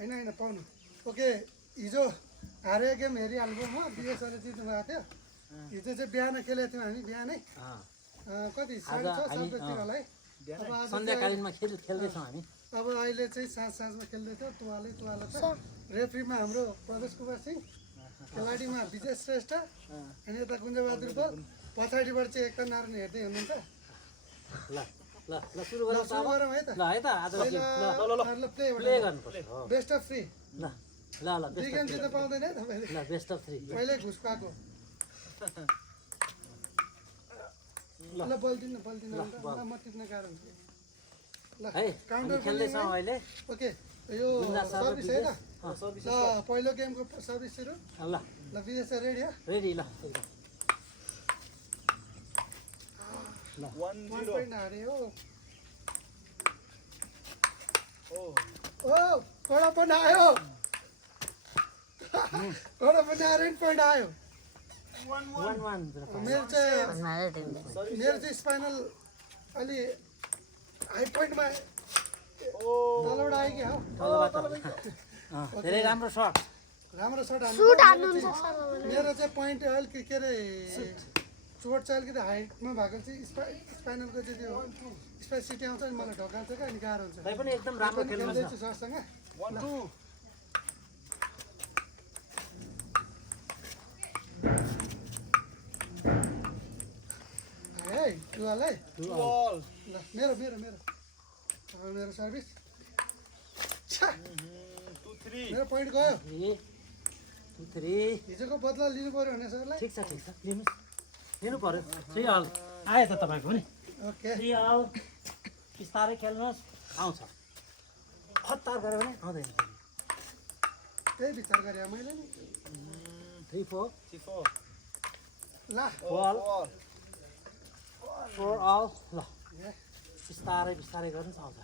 होइन पाउनु ओके हिजो हारे गेम हेरिहाल्नु म बिएसआरले जित्नु भएको थियो हिजो चाहिँ बिहान खेलेको थियौँ हामी बिहानै कति 6:30 होला है अब आज सन्ध्याकालीनमा खेल्दैछौँ हामी अब अहिले चाहिँ साँझमा खेल्दैथ्यो तुवालै तुवाला छ रेफ्रीमा हाम्रो प्रवेश कुमार सिंह खेलाडीमा विजय श्रेष्ठ अनि यता कुञ्जबहादुर बल पछाडिबाट चाहिँ एकता नारायण हेर्दै हुनुहुन्छ ल ल ल सुरु गरौँ सुरु गरौँ है त ल है त आज ल प्ले गर्नुपर्छ हो बेस्ट अफ 3 ल ल ल दुई गेम जित्न पाउँदैन है तपाईँले ल बेस्ट अफ 3 पहिल्यै घुस पाएको ल बल दिनु अन्त म टिप्ने कारण ल है काउन्टर खेल्दैछौँ अहिले ओके यो सर्भिस है त ल पहिलो गेमको सर्भिस सुरु ल ल विजय सर रेडी हो रेडी ल एकदम ल 1 पोइन्ट हारे हो ओ कडा पनि आयो कडा पनि आएर पोइन्ट आयो 1-1 मेरो चाहिँ स्पाइनल अलि हाई पोइन्टमा तलबाट आयो कि हो धेरै राम्रो सट राम्रो सट हान्नु मेरो चाहिँ पोइन्ट अलिक के अरे चोट चाहिँ अलिकति हाइटमा भएको चाहिँ स्पाइनलको चाहिँ त्यो स्पेसिटी आउँछ नि मलाई ढकाल्छ क्या अनि गाह्रो हुन्छ तै पनि एकदम राम्रो खेल्दैछु सरसँग 1-2 है टुवाल है बल ल मेरो मेरो मेरो अब मेरो सर्भिस 2-3 मेरो पोइन्ट गयो 2-3 हिजोको बदला लिनु पर्यो भने सरलाई ठिक छ लिनु पर्यो 3 अल आयो त तपाईँको पनि ओके 3 अल बिस्तारै खेल्नुहोस् आउँछ हतार गऱ्यो भने आउँदैन त्यही विचार गरेँ मैले नि 3-4 ल 4 अल ल बिस्तारै गर्नुहोस् आउँछ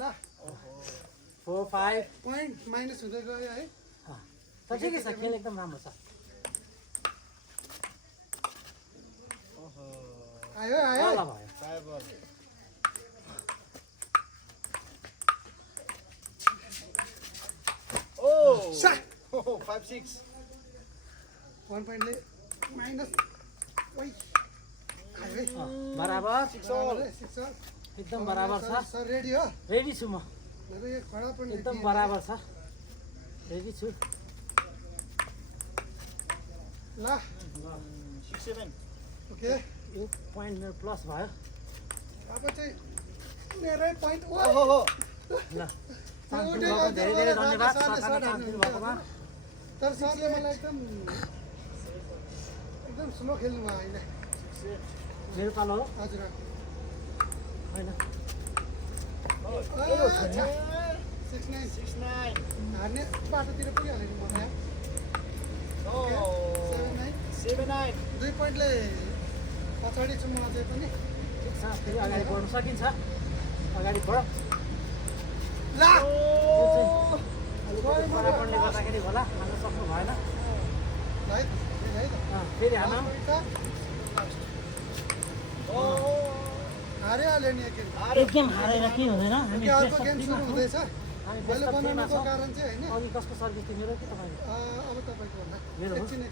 ल 4-5 पोइन्ट माइनस हुँदै गयो है तर ठिकै छ खेल एकदम राम्रो छ आयो आयो ल भयो सा 5-6 1 पोइन्टले माइनस ओइ आयो है बराबर 6 अल एकदम बराबर छ सर रेडी हो रेडी छु म मेरो यो खडा पनि एकदम बराबर छ रेडी छु ल 6-7 ओके एक पोइन्ट मेरो प्लस भयो अब चाहिँ मेरै पोइन्ट ल धेरै धन्यवाद तर सरले मलाई एकदम स्लो खेल्नु भयो अहिले मेरो पालो हो हजुर होइन 6-9 हार्ने बाटोतिर पुगिहाल्यो नि मलाई 7-9 2 पोइन्टले पछाडि छु म अझै पनि ठिक छ फेरि अगाडि बढ्नु सकिन्छ अगाडि बढ ल बराबरले गर्दाखेरि होला हाल्न सक्नु भएन है त फेरि हाल्न हारिहाल्यो नि एक गेम हारेर के हुँदैन हामी अर्को गेम सुरु हुँदैछ हामी मैले बनाउनुको कारण चाहिँ होइन अघि कसको सर्भिस थियो मेरो कि तपाईँको अब तपाईँको भन्दा मेरो हो? एकछिन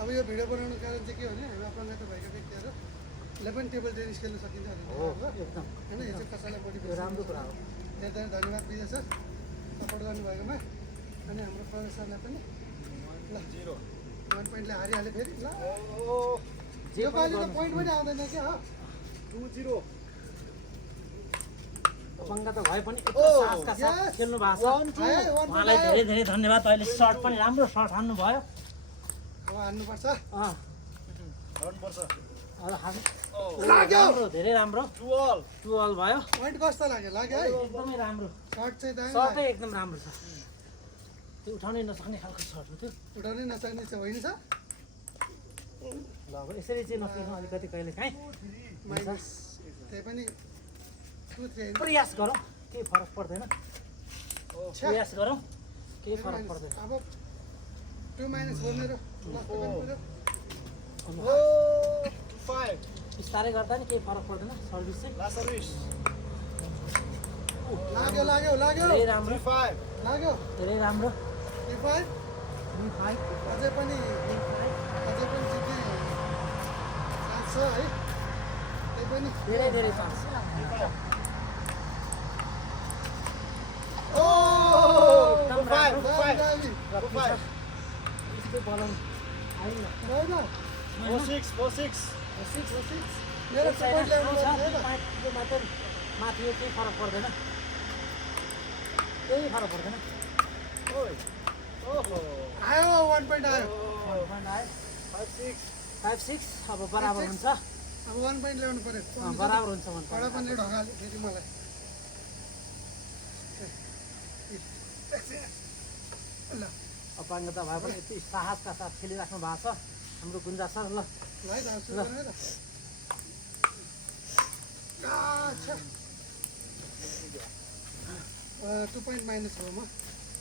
अब यो भिडियो बनाउनुको कारण चाहिँ के हो भने हामी अपङ्गता भएका व्यक्तिहरू 11 टेबल टेनिस खेल्न सकिन्छ हो भने एकदम होइन यो चाहिँ कसैलाई बढी यो राम्रो कुरा हो धेरै धन्यवाद विजय सर सपोर्ट गर्नुभएकोमा अनि हाम्रो प्रवेश सरलाई पनि ल 1 पोइन्टले हारिहाल्यो फेरि ल यो पालि त पोइन्ट पनि आउँदैन क्या हो 2-0 अपाङ्ग त भए पनि यत्रो साहसका साथ खेल्नु भएको छ उहाँलाई धेरै धन्यवाद अहिले सर्ट पनि राम्रो सर्ट हान्नु भयो अब हान्नुपर्छ लाग्यो धेरै राम्रो 2 अल भयो पोइन्ट कस्तो लाग्यो है एकदमै राम्रो सर्ट चाहिँ दामी सर्टै एकदम राम्रो छ त्यो उठाउनै नसक्ने खालको सर्ट हो त्यो उठाउनै नसक्ने चाहिँ होइन सर ल अब यसरी चाहिँ नखेल्नु अलिकति कहिले काहीँ माइनस त्यही पनि 2-3 प्रयास गरौँ केही फरक पर्दैन प्रयास गरौँ केही फरक पर्दैन अब 2 माइनस हो मेरो five. बिस्तारै गर्दा नि केही फरक पर्दैन सर्भिस चाहिँ Last service. लाग्यो लाग्यो लाग्यो धेरै राम्रो 5. लाग्यो धेरै राम्रो 3-5 अझै पनि जित्ने चान्स छ है त्यही पनि धेरै धेरै चान्स Oh, 5. दामी 5. यस्तो बनाउनु आइल होइन 4-6. 4-6. मेरो सपोर्ट ल्याउनु आउँछ पर्दैन त्यो मात्र माथि यो केही फरक पर्दैन केही फरक पर्दैन Oi. Oh. आयो 1 पोइन्ट आयो 5-6. 5-6 अब बराबर हुन्छ अब 1 पोइन्ट ल्याउनु पर्यो बराबर हुन्छ कडा पनि ढगाल्यो फेरि मलाई ल अपाङ्गता भए पनि यति साहसका साथ खेलिराख्नु भएको छ हाम्रो गुन्जा सर ल है त सुरु गर्ने त अच्छा 2 पोइन्ट माइनस हो म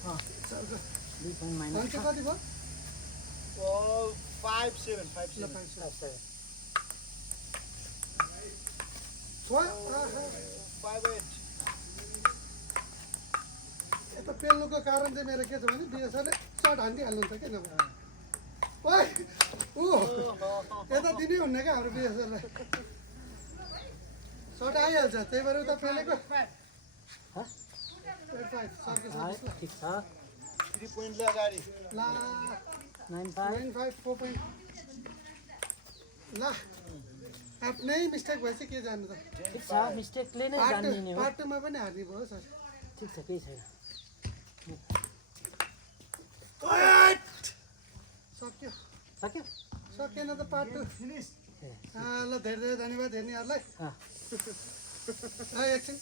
2 पोइन्ट माइनस अन्त कति भयो Oh, 5-7. ल 5-7. 5 5-8. यता पेल्नुको कारण चाहिँ मेरो के छ भने बिएसआरले सर्ट हानिदिइहाल्नुहुन्छ क्या नभए ओइ ऊ यता दिनै हुन्न क्या हाम्रो बिएसआरलाई सर्ट आइहाल्छ त्यही भएर उता पेलेको 5 सर्के सर्भिस ठिक छ 3 point ले अगाडि ला 9-5 9-5 4 पोइन्ट ल आफ्नै मिस्टेक भएपछि के जानु त ठिक छ मिस्टेकले नै जानिने हो पार्ट 2 मा पनि हार्ने भयो सर ठिक छ केही छैन सक्यो सक्यो सकेन त पार्ट 2 फिनिस ल धेरै धेरै धन्यवाद हेर्नेहरूलाई अँ। एकछिन